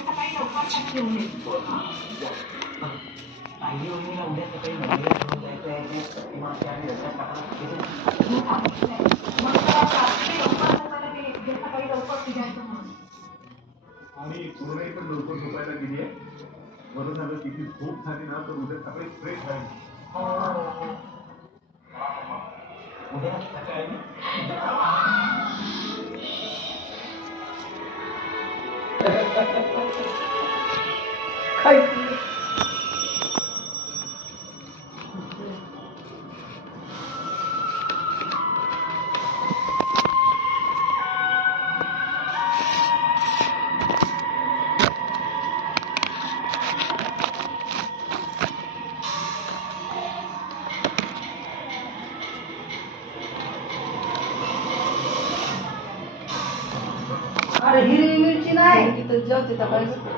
सकाळी लवकर खाली येऊन येतो. आई वहिनीला उद्या सकाळी मंदिरात घेऊन जायचं आहे ते मागच्या आणि रस्त्यात टाकला मी सांगितलंय. मग तर रात्री लवकर झोपायला गेली. उद्या सकाळी लवकर निघायचं म्हणून. आणि पूर्णही पण लवकर झोपायला गेली आहे. बरं झालं तिची झोप झाली ना तर उद्या सकाळी फ्रेश राहील. उद्या सकाळी काय अरे हिरवी मिरची नाही तिथं जेवते तर पाहिजे